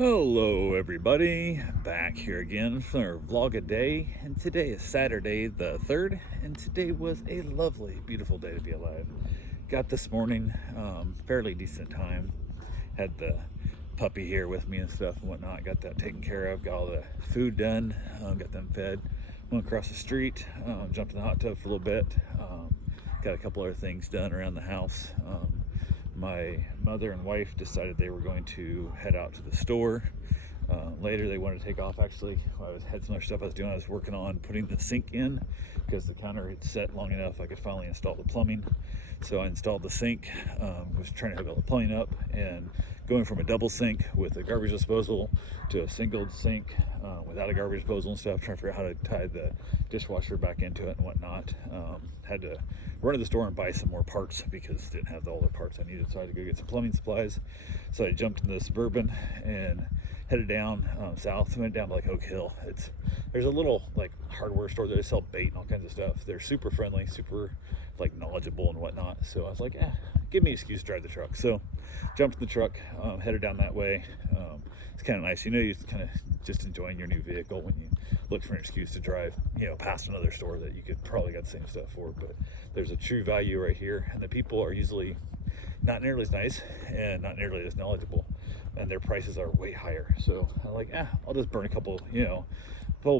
Hello everybody, back here again for our vlog a day, and today is Saturday the 3rd, and today was a lovely, beautiful day to be alive. Got this morning, fairly decent time, had the puppy here with me and stuff and whatnot, got that taken care of, got all the food done, got them fed, went across the street, jumped in the hot tub for a little bit, got a couple other things done around the house. My mother and wife decided they were going to head out to the store. Later they wanted to take off. Actually, had some other stuff I was doing. I was working on putting the sink in because the counter had set long enough I could finally install the plumbing. So I installed the sink, was trying to hook all the plumbing up, and going from a double sink with a garbage disposal to a single sink without a garbage disposal and stuff, trying to figure out how to tie the dishwasher back into it and whatnot. Had to run to the store and buy some more parts because didn't have all the parts I needed, so I had to go get some plumbing supplies. So I jumped into the Suburban and headed down south. Went down to like Oak Hill. There's a little like hardware store that they sell bait and all kinds of stuff. They're super friendly, super like knowledgeable and whatnot. So I was like, give me an excuse to drive the truck. So jumped in the truck, headed down that way. It's kind of nice, you're kind of just enjoying your new vehicle when you look for an excuse to drive, past another store that you could probably get the same stuff for. But there's a true value right here, and the people are usually not nearly as nice and not nearly as knowledgeable, and their prices are way higher. So I'm like, I'll just burn a couple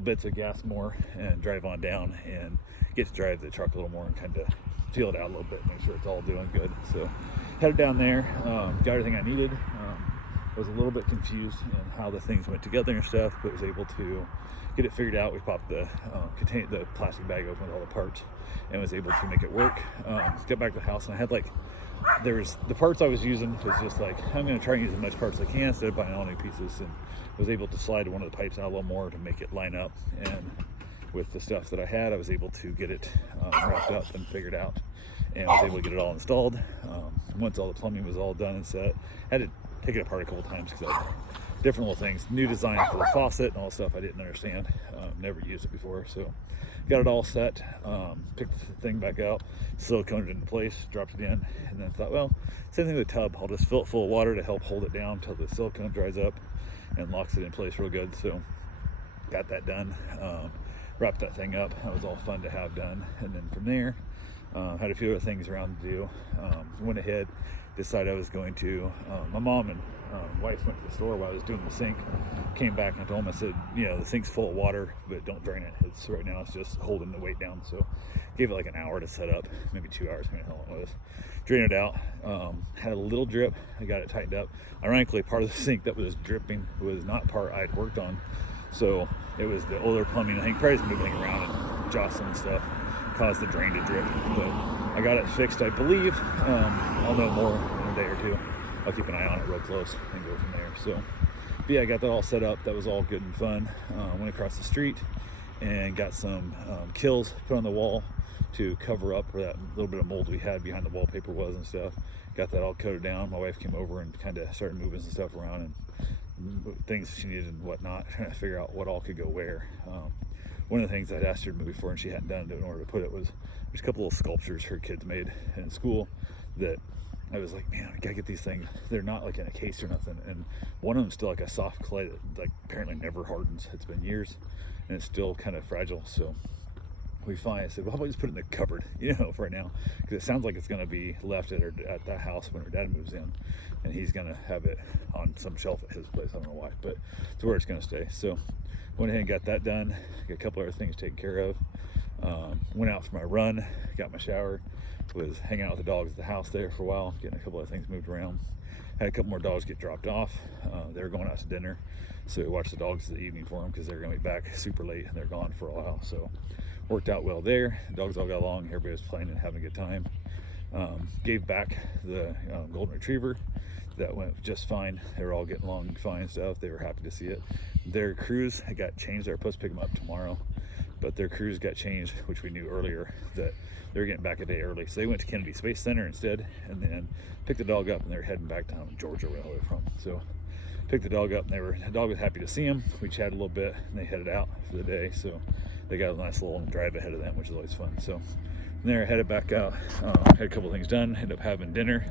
bits of gas more and drive on down and get to drive the truck a little more and kind of feel it out a little bit, make sure it's all doing good. So headed down there, got everything I needed. Was a little bit confused in how the things went together and stuff, but was able to get it figured out. We popped the plastic bag open with all the parts and was able to make it work. Get back to the house, and I had the parts I was using was just like, I'm going to try and use as much parts as I can instead of buying all new pieces, and was able to slide one of the pipes out a little more to make it line up. And with the stuff that I had, I was able to get it wrapped up and figured out, and was able to get it all installed. Once all the plumbing was all done and set, had to take it apart a couple times because different little things, new design for the faucet and all stuff I didn't understand, never used it before. So got it all set, picked the thing back out, siliconed it into place, dropped it in, and then thought, well, same thing with the tub, I'll just fill it full of water to help hold it down until the silicone dries up and locks it in place real good. So got that done, wrapped that thing up. That was all fun to have done. And then from there, had a few other things around to do. Went ahead, decided I was going to, my mom and wife went to the store while I was doing the sink, came back and I told them, I said, the sink's full of water, but don't drain it. Right now it's just holding the weight down. So gave it like an hour to set up, maybe 2 hours, maybe how long it was. Drain it out, had a little drip, I got it tightened up. Ironically, part of the sink that was dripping was not part I'd worked on. So it was the older plumbing, I think probably just moving around and jostling and stuff caused the drain to drip. But I got it fixed, I believe. I'll know more in a day or two. I'll keep an eye on it real close and go from there. So, but yeah, I got that all set up. That was all good and fun. Went across the street and got some kills put on the wall to cover up where that little bit of mold we had behind the wallpaper was and stuff. Got that all coated down. My wife came over and kind of started moving some stuff around and things she needed and whatnot, trying to figure out what all could go where. One of the things I'd asked her to move before and she hadn't done it in order to put it was there's a couple of sculptures her kids made in school that I was like, man, I gotta get these things. They're not like in a case or nothing, and one of them's still like a soft clay that like apparently never hardens. It's been years and it's still kind of fragile. So I said, well, how about just put it in the cupboard, for right now, because it sounds like it's going to be left at that house when her dad moves in, and he's going to have it on some shelf at his place. I don't know why, but it's where it's going to stay. So went ahead and got that done, got a couple other things taken care of, went out for my run, got my shower, was hanging out with the dogs at the house there for a while, getting a couple of things moved around. Had a couple more dogs get dropped off. They were going out to dinner, so we watched the dogs in the evening for them because they're going to be back super late and they're gone for a while. So worked out well there. The dogs all got along. Everybody was playing and having a good time. Gave back the golden retriever. That went just fine. They were all getting along fine and stuff. They were happy to see it. Their cruise got changed. They were supposed to pick them up tomorrow, but their cruise got changed, which we knew earlier that they were getting back a day early. So they went to Kennedy Space Center instead, and then picked the dog up, and they were heading back down to Georgia, where they're from. So picked the dog up, and the dog was happy to see him. We chatted a little bit, and they headed out for the day. So they got a nice little drive ahead of them, which is always fun. So from there, headed back out, had a couple things done, ended up having dinner.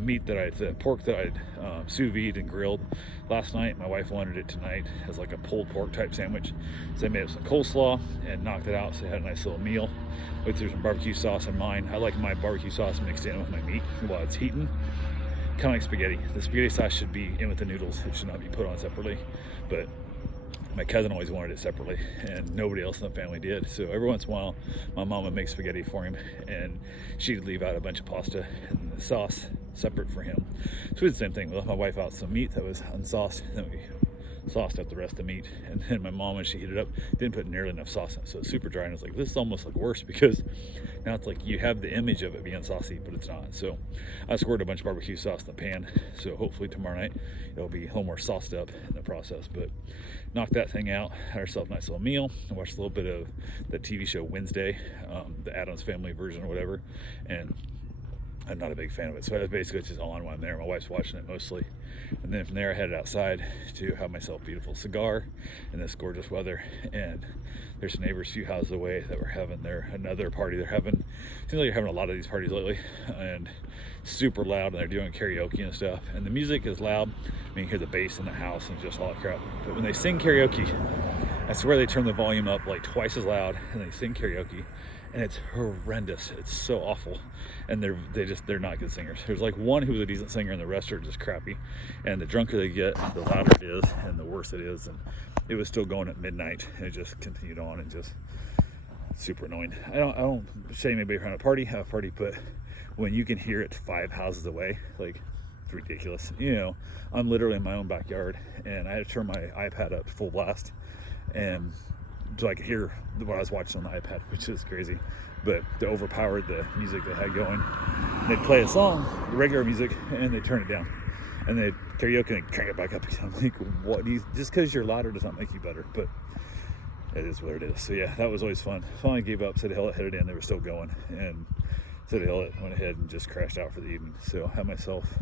meat the pork that I'd sous vide and grilled last night. My wife wanted it tonight as like a pulled pork type sandwich, so I made up some coleslaw and knocked it out. So I had a nice little meal. I threw some barbecue sauce in mine. I like my barbecue sauce mixed in with my meat while it's heating, kind of like spaghetti. The spaghetti sauce should be in with the noodles. It should not be put on separately, but my cousin always wanted it separately, and nobody else in the family did. So every once in a while, my mom would make spaghetti for him, and she'd leave out a bunch of pasta and the sauce separate for him. So we did the same thing. We left my wife out some meat that was unsauced, then we sauced up the rest of the meat. And then my mom, when she heated it up, didn't put nearly enough sauce in it, so it's super dry. And I was like, this is almost like worse, because now it's like you have the image of it being saucy, but it's not. So I squirted a bunch of barbecue sauce in the pan, so hopefully tomorrow night it'll be a little more sauced up in the process. But knocked that thing out, had ourselves a nice little meal, and watched a little bit of the TV show Wednesday, the Addams Family version or whatever, and I'm not a big fan of it, so basically it's just all on while I'm there. My wife's watching it mostly, and then from there I headed outside to have myself a beautiful cigar in this gorgeous weather. And there's neighbors a few houses away that were having another party. Seems like they're having a lot of these parties lately, and super loud, and they're doing karaoke and stuff, and the music is loud. I mean, you hear the bass in the house and just all that crap, but when they sing karaoke, I swear they turn the volume up like twice as loud, and they sing karaoke, and it's horrendous. It's so awful, and they're not good singers. There's like one who was a decent singer, and the rest are just crappy. And the drunker they get, the louder it is, and the worse it is. And it was still going at midnight, and it just continued on, and just super annoying. I don't shame anybody around a party, have a party, but when you can hear it 5 houses away, like, it's ridiculous. You know, I'm literally in my own backyard, and I had to turn my iPad up to full blast, and so I could hear what I was watching on the iPad, which is crazy. But they overpowered the music they had going. They'd play a song, the regular music, and they'd turn it down. And they'd karaoke and crank it back up again. I'm like, what? Just because you're louder does not make you better. But it is what it is. So yeah, that was always fun. Finally gave up, said hell it, headed in. They were still going. And said hell it, went ahead and just crashed out for the evening. So I had myself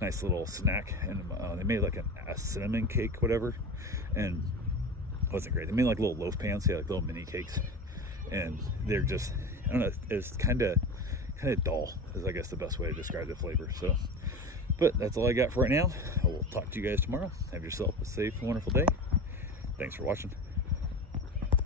nice little snack. And they made like a cinnamon cake, whatever. And it wasn't great. They made like little loaf pans, like little mini cakes, and they're just, I don't know, it's kind of dull is I guess the best way to describe the flavor. So, but that's all I got for right now. I will talk to you guys tomorrow. Have yourself a safe and wonderful day. Thanks for watching.